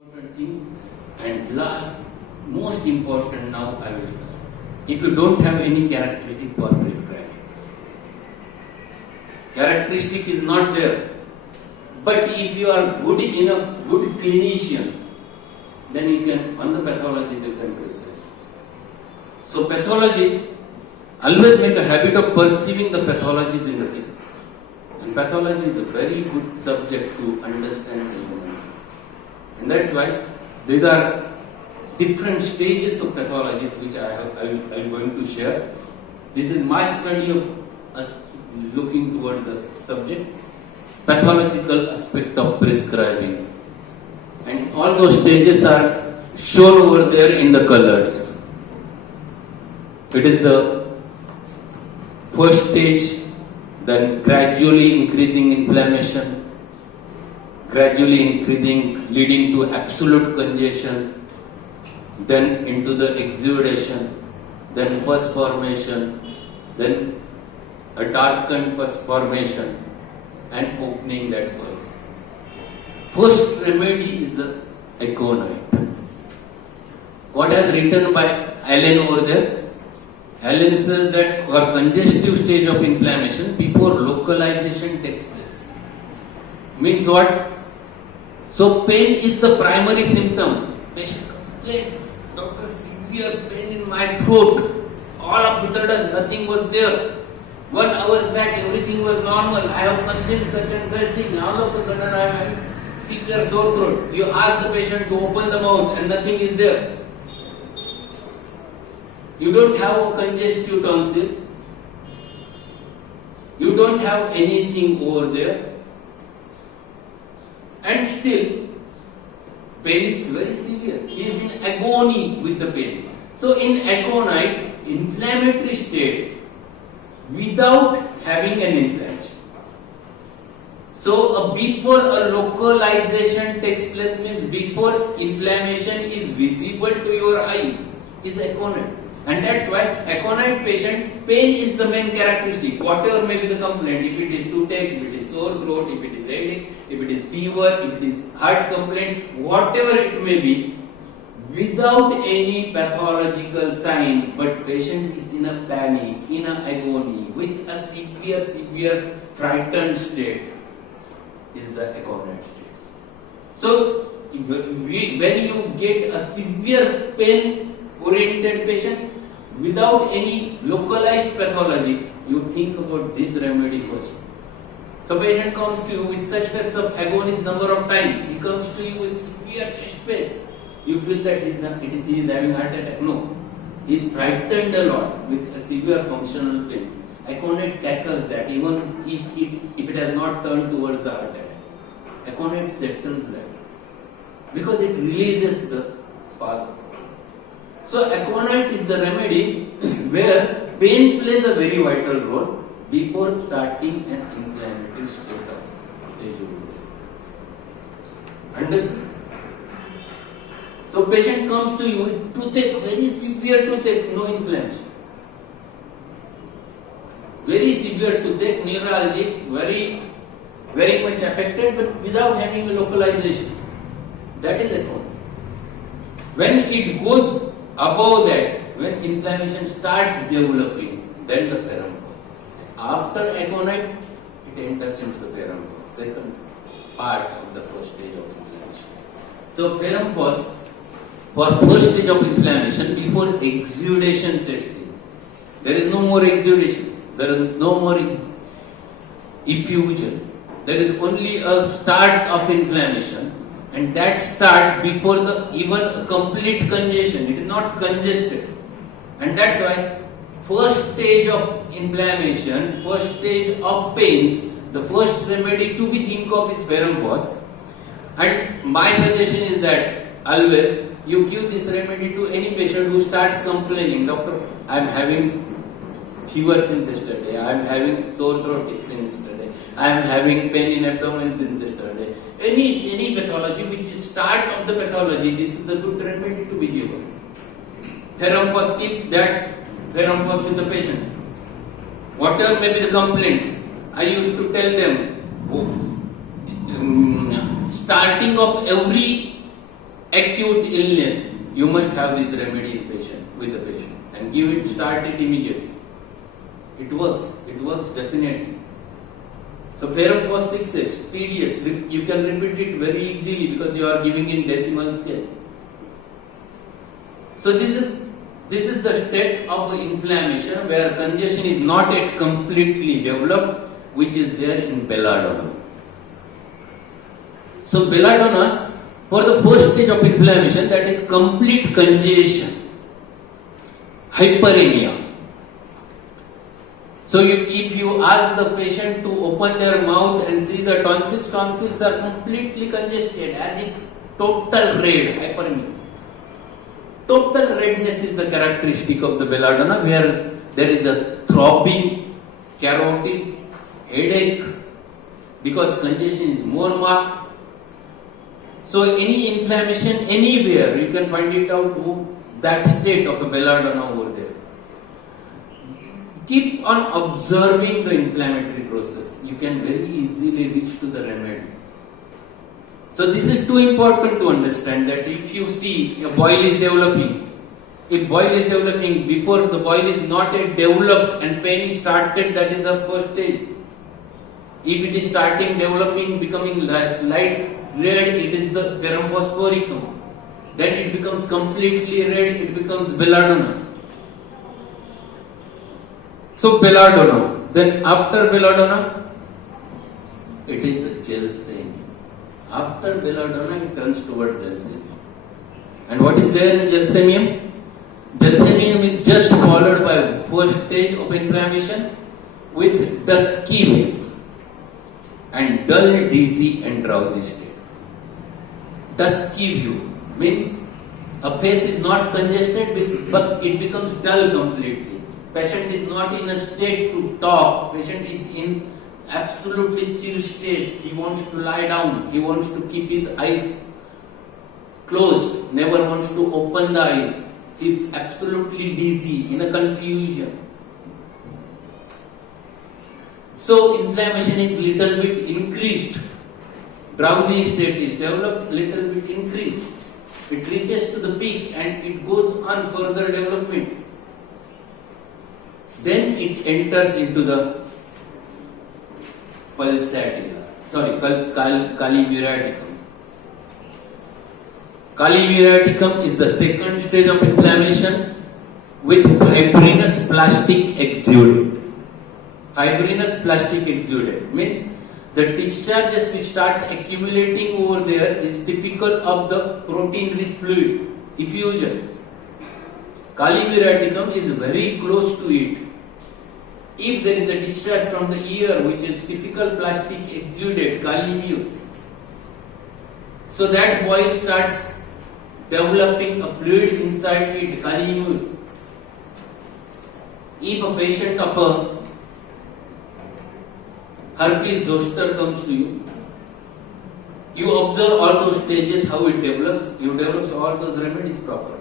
Important thing and most important now I will tell. If you don't have any characteristic for prescribing, characteristic is not there. But if you are good enough, good clinician, then you can, on the pathologist you can prescribe. So pathologists always make a habit of perceiving the pathologies in the case. And pathology is a very good subject to understand the human. And that's why these are different stages of pathologies which I'm going to share. This is my study of us looking towards the subject, pathological aspect of prescribing. And all those stages are shown over there in the colors. It is the first stage, then gradually increasing inflammation, gradually increasing, leading to absolute congestion, then into the exudation, then pus formation, then a darkened pus formation, and opening that pus. First remedy is the aconite. What has written by Allen over there? Allen says that for congestive stage of inflammation, before localization takes place. Means what? So pain is the primary symptom. Patient complains, doctor, severe pain in my throat. All of a sudden nothing was there. 1 hour back everything was normal. I have consumed such and such thing. All of a sudden I am having severe sore throat. You ask the patient to open the mouth and nothing is there. You don't have congestive tonsils. You don't have anything over there. And still, pain is very severe. He is in agony with the pain. So in aconite, inflammatory state, without having an inflammation. So before a localization takes place means before inflammation is visible to your eyes is aconite. And that's why aconite patient, pain is the main characteristic. Whatever may be the complaint, if it is toothache, if it is sore throat, if it is headache, if it is fever, if it is heart complaint, whatever it may be, without any pathological sign, but patient is in a panic, in a agony, with a severe frightened state, is the aconite state. So when you get a severe pain oriented patient without any localized pathology, you think about this remedy first. So patient comes to you with such types of agonies number of times. He comes to you with severe chest pain. You feel that he is having heart attack. No. He is frightened a lot with a severe functional pains. Aconite tackles that even if it has not turned towards the heart attack. Aconite settles that. Because it releases the spasm. So aconite is the remedy where pain plays a very vital role before starting an inflammatory state of rejuvenation. Understood? So patient comes to you with toothache, very severe toothache, no inflammation. Very severe toothache, neuralgic, very much affected, but without having a localization. That is aconite. When it goes above that, when inflammation starts developing, then the paramphos. After aconite, it enters into the paramphos, second part of the first stage of inflammation. So paramphos, for first stage of inflammation, before exudation sets in, there is no more exudation, there is no more effusion, there is only a start of inflammation. And that start before even complete congestion. It is not congested. And that's why first stage of inflammation, first stage of pains, the first remedy to be think of is paramphos. And my suggestion is that always you give this remedy to any patient who starts complaining, doctor, I am having fever since yesterday, I am having sore throat since yesterday, I am having pain in abdomen since yesterday. Any pathology which is start of the pathology, this is the good remedy to be given. Paramphos, keep that paramphos with the patient. Whatever may be the complaints, I used to tell them, starting of every acute illness, you must have this remedy in patient, with the patient, and give it, start it immediately. It works definitely. So Ferrum for 6H, tedious, you can repeat it very easily because you are giving in decimal scale. So this is the state of inflammation where congestion is not yet completely developed, which is there in belladonna. So belladonna, for the first stage of inflammation, that is complete congestion, hyperemia. So if you ask the patient to open their mouth and see the tonsils are completely congested, as if total red, hyperemia. Total redness is the characteristic of the belladonna, where there is a throbbing, carotids, headache, because congestion is more marked. So any inflammation anywhere, you can find it out that state of the belladonna over there. Keep on observing the inflammatory process. You can very easily reach to the remedy. So this is too important to understand, that if you see a boil is developing, if boil is developing before the boil is not yet developed and pain is started, that is the first stage. If it is starting developing, becoming light red, it is the Ferrum phosphoricum. Then it becomes completely red, it becomes belladonna. So belladonna. Then after belladonna, it is the gelsemium. After belladonna, it turns towards gelsemium. And what is there in gelsemium? Gelsemium is just followed by first stage of inflammation with dusky vein and dull, dizzy and drowsy state. Dusky view means a face is not congested, but it becomes dull completely. Patient is not in a state to talk. Patient is in absolutely chill state. He wants to lie down. He wants to keep his eyes closed. Never wants to open the eyes. He is absolutely dizzy, in a confusion. So inflammation is little bit increased. Drowsy state is developed, little bit increased. It reaches to the peak and it goes on further development. Then it enters into the pulsatilla, calibraticum. Calibraticum is the second stage of inflammation with fibrinous plastic exudate. Fibrinous plastic exudate means the discharges which starts accumulating over there is typical of the protein-rich fluid effusion. Calibraticum is very close to it. If there is a discharge from the ear, which is typical plastic exudate, calimule, so that boil starts developing a fluid inside it, calimule. If a patient of a herpes zoster comes to you, you observe all those stages, how it develops, you develop all those remedies properly.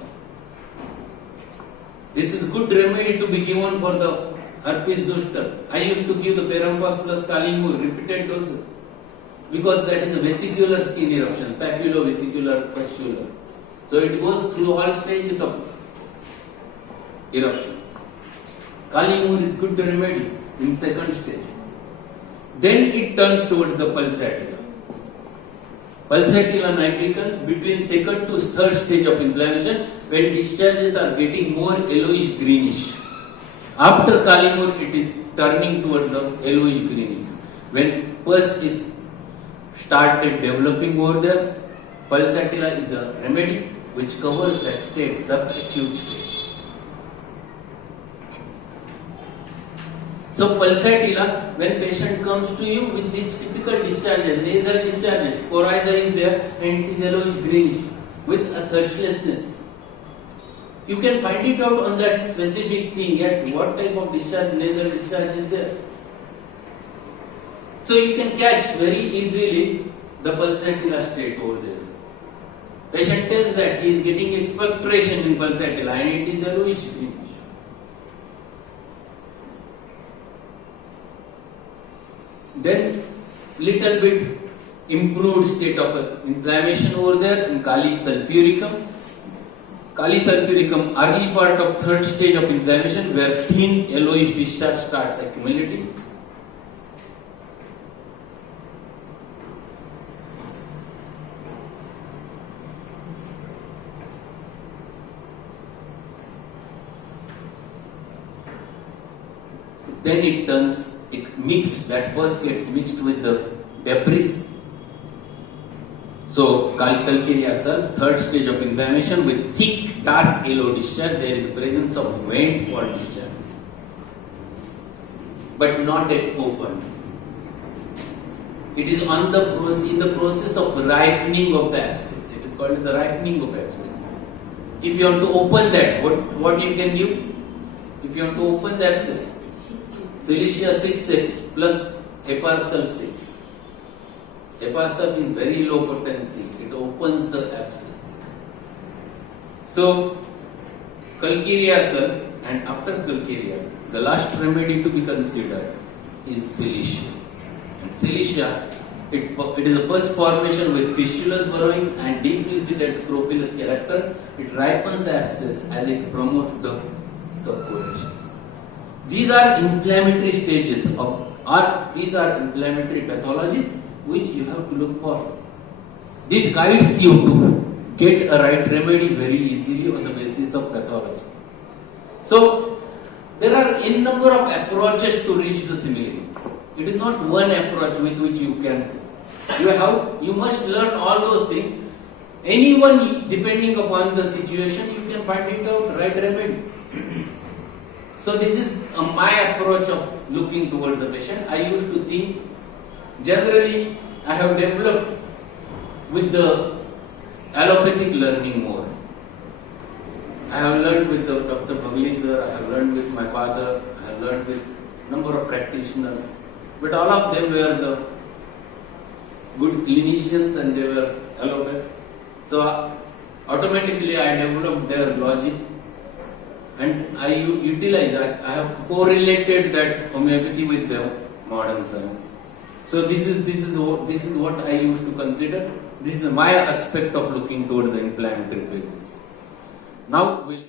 This is good remedy to be given for the herpes zoster. I used to give the Ferrum plus calimule repeated doses because that is a vesicular skin eruption, papulovesicular, pustular. So it goes through all stages of eruption. Calimule is good remedy in second stage. Then it turns towards the pulsatilla. Pulsatilla nigricans between second to third stage of inflammation, when discharges are getting more yellowish greenish. After calimule, it is turning towards the yellowish greenish. When pus is started developing over there, pulsatilla is the remedy which covers that state, subacute state. So pulsatilla, when patient comes to you with these typical discharges, nasal discharges, choroida is there and it is yellowish greenish with a thirstlessness. You can find it out on that specific thing, yet what type of discharge, nasal discharge is there. So you can catch very easily the pulsatilla state over there. Patient tells that he is getting expectoration in pulsatilla and it is yellowish greenish. Then little bit improved state of inflammation over there in Kali sulfuricum. Kali sulfuricum, early part of third stage of inflammation where thin yellowish discharge starts accumulating. Then that pus gets mixed with the debris. So, Calcaria ulcer, third stage of inflammation with thick, dark yellow discharge. There is presence of vent for discharge, but not yet open. It is in the process of ripening of the abscess. It is called the ripening of abscess. If you want to open that, what you can do? If you want to open the abscess, Silicea 6X plus Heparsulf 6. Heparsulf in very low potency. It opens the abscess. So, Calcaria ulcer, and after Calcaria, the last remedy to be considered is Silicea. And Silicea, it is a pus formation with fistulous burrowing and deeply seated scrofulous character. It ripens the abscess as it promotes the subcoagulation. These are inflammatory stages these are inflammatory pathologies which you have to look for. This guides you to get a right remedy very easily on the basis of pathology. So, there are n number of approaches to reach the similitude. It is not one approach with which you can. You must learn all those things. Anyone, depending upon the situation, you can find it out right remedy. So this is my approach of looking towards the patient. I used to think, generally I have developed with the allopathic learning more. I have learned with Dr. Bagli sir, I have learned with my father, I have learned with number of practitioners, but all of them were the good clinicians and they were allopaths. So automatically I developed their logic. And I have correlated that homeopathy with the modern science. So this is what I used to consider. This is my aspect of looking toward the inflammatory phases. Now we'll